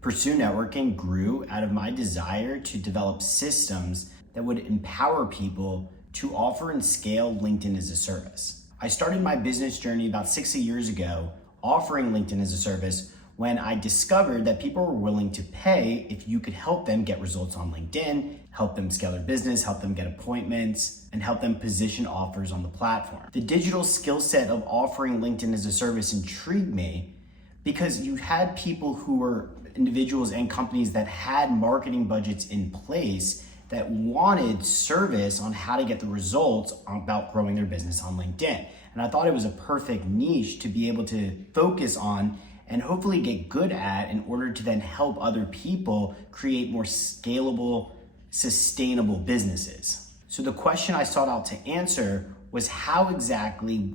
Pursue Networking grew out of my desire to develop systems that would empower people to offer and scale LinkedIn as a service. I started my business journey about 6 years ago offering LinkedIn as a service when I discovered that people were willing to pay if you could help them get results on LinkedIn, help them scale their business, help them get appointments, and help them position offers on the platform. The digital skill set of offering LinkedIn as a service intrigued me because you had people who were individuals and companies that had marketing budgets in place that wanted service on how to get the results about growing their business on LinkedIn. And I thought it was a perfect niche to be able to focus on and hopefully get good at in order to then help other people create more scalable, sustainable businesses. So the question I sought out to answer was, how exactly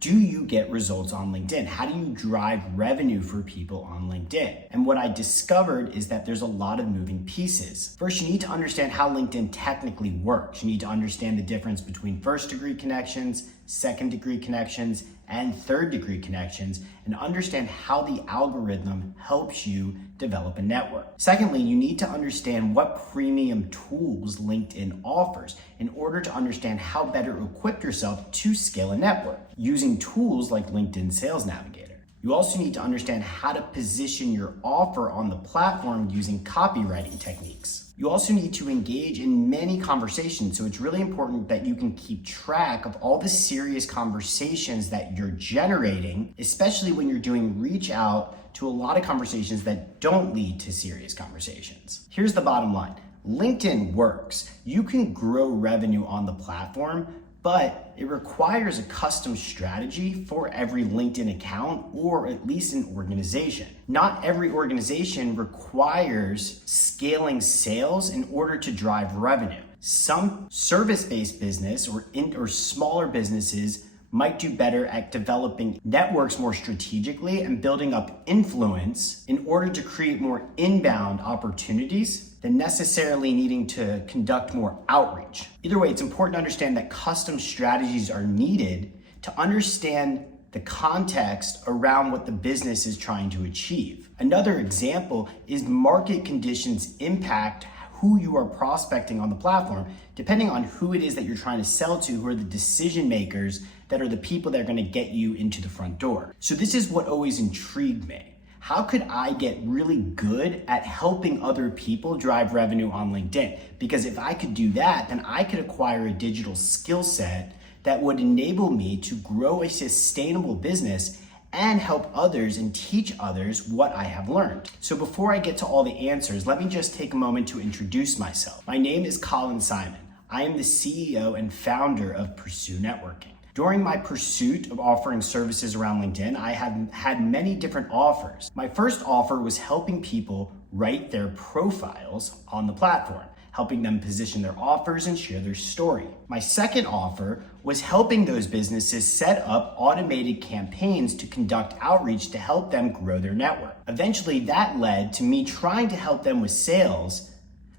do you get results on LinkedIn? How do you drive revenue for people on LinkedIn? And what I discovered is that there's a lot of moving pieces. First, you need to understand how LinkedIn technically works. You need to understand the difference between first-degree connections, second-degree connections, and third-degree connections, and understand how the algorithm helps you develop a network. Secondly, you need to understand what premium tools LinkedIn offers in order to understand how better equip yourself to scale a network using tools like LinkedIn Sales Navigator. You also need to understand how to position your offer on the platform using copywriting techniques. You also need to engage in many conversations, so it's really important that you can keep track of all the serious conversations that you're generating, especially when you're doing reach out to a lot of conversations that don't lead to serious conversations. Here's the bottom line. LinkedIn works. You can grow revenue on the platform, but it requires a custom strategy for every LinkedIn account, or at least an organization. Not every organization requires scaling sales in order to drive revenue. Some service-based business or smaller businesses might do better at developing networks more strategically and building up influence in order to create more inbound opportunities than necessarily needing to conduct more outreach. Either way, it's important to understand that custom strategies are needed to understand the context around what the business is trying to achieve. Another example is market conditions impact who you are prospecting on the platform, depending on who it is that you're trying to sell to, who are the decision makers that are the people that are gonna get you into the front door. So this is what always intrigued me. How could I get really good at helping other people drive revenue on LinkedIn? Because if I could do that, then I could acquire a digital skill set that would enable me to grow a sustainable business and help others and teach others what I have learned. So before I get to all the answers, let me just take a moment to introduce myself. My name is Colin Simon. I am the CEO and founder of Pursue Networking. During my pursuit of offering services around LinkedIn, I have had many different offers. My first offer was helping people write their profiles on the platform, helping them position their offers and share their story. My second offer was helping those businesses set up automated campaigns to conduct outreach to help them grow their network. Eventually, that led to me trying to help them with sales,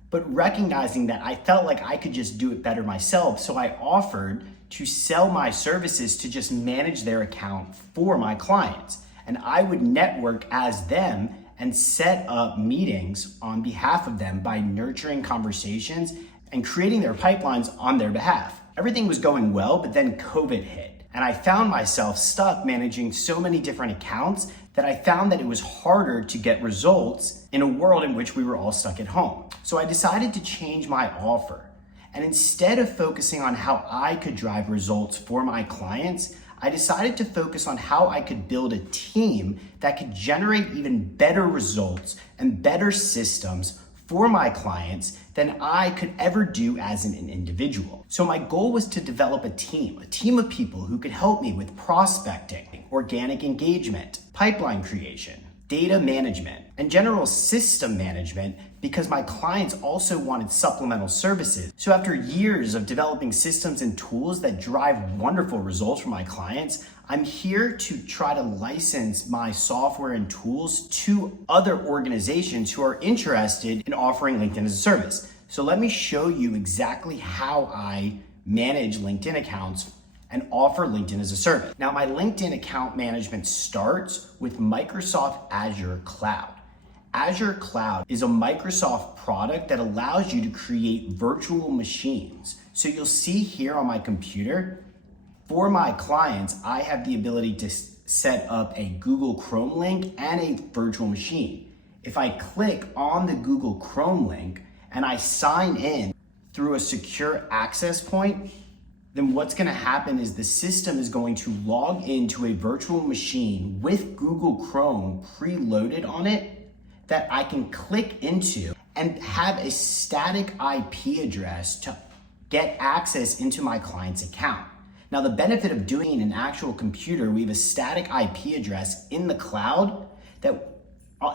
but recognizing that I felt like I could just do it better myself, so I offered to sell my services to just manage their account for my clients. And I would network as them and set up meetings on behalf of them by nurturing conversations and creating their pipelines on their behalf. Everything was going well, but then COVID hit. And I found myself stuck managing so many different accounts that I found that it was harder to get results in a world in which we were all stuck at home. So I decided to change my offer. And instead of focusing on how I could drive results for my clients, I decided to focus on how I could build a team that could generate even better results and better systems for my clients than I could ever do as an individual. So my goal was to develop a team of people who could help me with prospecting, organic engagement, pipeline creation, data management, and general system management, because my clients also wanted supplemental services. So after years of developing systems and tools that drive wonderful results for my clients, I'm here to try to license my software and tools to other organizations who are interested in offering LinkedIn as a service. So let me show you exactly how I manage LinkedIn accounts and offer LinkedIn as a service. Now, my LinkedIn account management starts with Microsoft Azure Cloud. Azure Cloud is a Microsoft product that allows you to create virtual machines. So you'll see here on my computer, for my clients, I have the ability to set up a Google Chrome link and a virtual machine. If I click on the Google Chrome link and I sign in through a secure access point, then what's gonna happen is the system is going to log into a virtual machine with Google Chrome preloaded on it that I can click into and have a static IP address to get access into my client's account. Now, the benefit of doing an actual computer, we have a static IP address in the cloud that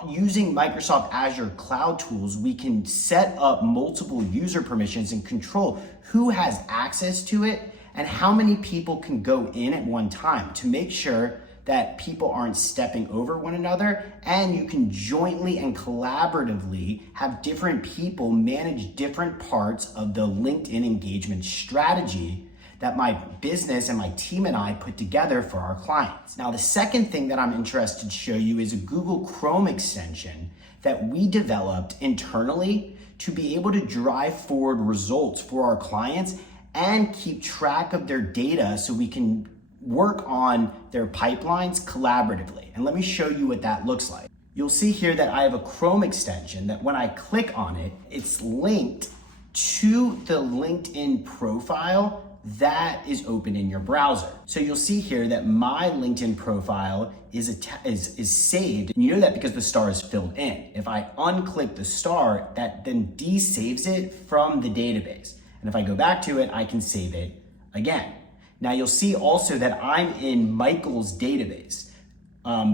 using Microsoft Azure Cloud Tools, we can set up multiple user permissions and control who has access to it and how many people can go in at one time to make sure that people aren't stepping over one another, and you can jointly and collaboratively have different people manage different parts of the LinkedIn engagement strategy that my business and my team and I put together for our clients. Now, the second thing that I'm interested to show you is a Google Chrome extension that we developed internally to be able to drive forward results for our clients and keep track of their data so we can work on their pipelines collaboratively. And let me show you what that looks like. You'll see here that I have a Chrome extension that when I click on it, it's linked to the LinkedIn profile that is open in your browser. So you'll see here that my LinkedIn profile is saved. And you know that because the star is filled in. If I unclick the star, that then desaves it from the database. And if I go back to it, I can save it again. Now you'll see also that I'm in Michael's database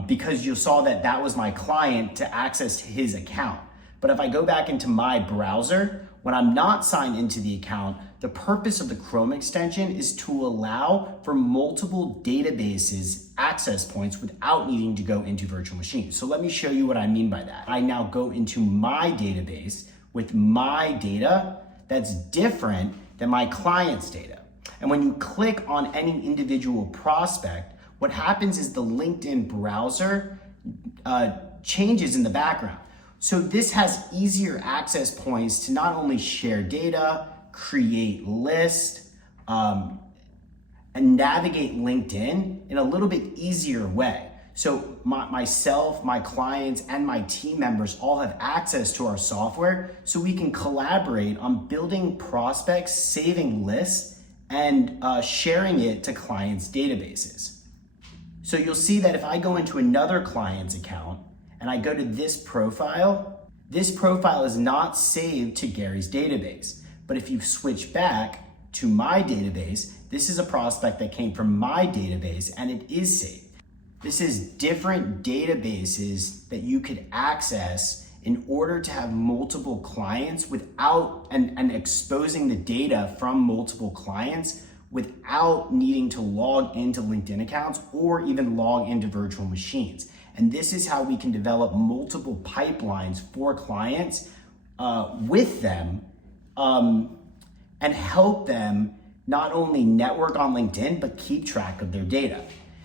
because you saw that that was my client to access his account. But if I go back into my browser, when I'm not signed into the account, the purpose of the Chrome extension is to allow for multiple databases access points without needing to go into virtual machines. So let me show you what I mean by that. I now go into my database with my data that's different than my client's data. And when you click on any individual prospect, what happens is the LinkedIn browser changes in the background. So this has easier access points to not only share data, create lists, and navigate LinkedIn in a little bit easier way. So myself, my clients, and my team members all have access to our software so we can collaborate on building prospects, saving lists, and sharing it to clients' databases. So you'll see that if I go into another client's account and I go to this profile is not saved to Gary's database. But if you switch back to my database, this is a prospect that came from my database and it is saved. This is different databases that you could access in order to have multiple clients without, and exposing the data from multiple clients without needing to log into LinkedIn accounts or even log into virtual machines. And this is how we can develop multiple pipelines for clients with them and help them not only network on LinkedIn, but keep track of their data.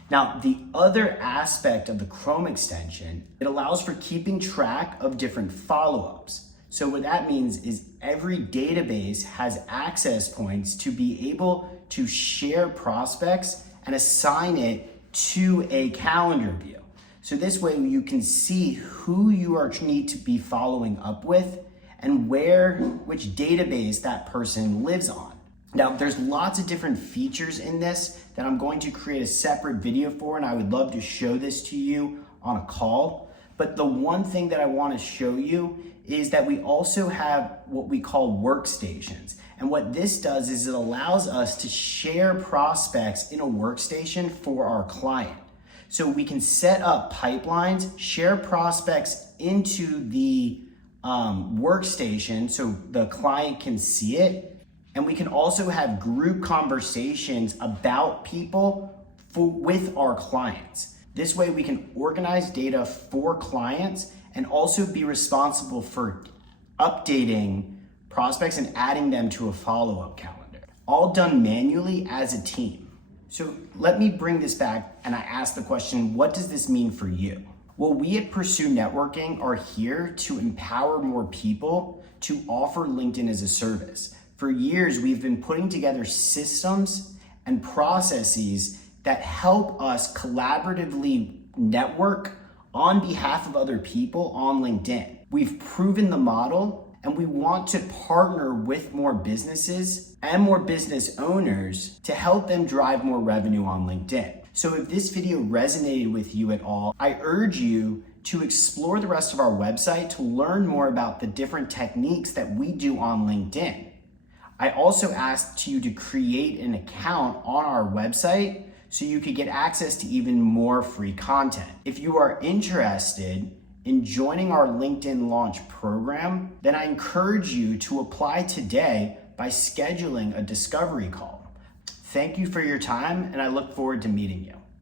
Now, the other aspect of the Chrome extension, it allows for keeping track of different follow-ups. So what that means is every database has access points to be able to share prospects and assign it to a calendar view. So this way you can see who you need to be following up with and which database that person lives on. Now, there's lots of different features in this that I'm going to create a separate video for, and I would love to show this to you on a call. But the one thing that I want to show you is that we also have what we call workstations. And what this does is it allows us to share prospects in a workstation for our client. So we can set up pipelines, share prospects into the workstation so the client can see it. And we can also have group conversations about people with our clients. This way we can organize data for clients and also be responsible for updating prospects and adding them to a follow-up calendar, all done manually as a team. So let me bring this back and I ask the question, what does this mean for you? Well, we at Pursue Networking are here to empower more people to offer LinkedIn as a service. For years, we've been putting together systems and processes that help us collaboratively network on behalf of other people on LinkedIn. We've proven the model, and we want to partner with more businesses and more business owners to help them drive more revenue on LinkedIn. So if this video resonated with you at all, I urge you to explore the rest of our website to learn more about the different techniques that we do on LinkedIn. I also asked you to create an account on our website so you could get access to even more free content. If you are interested in joining our LinkedIn Launch program, then I encourage you to apply today by scheduling a discovery call. Thank you for your time, and I look forward to meeting you.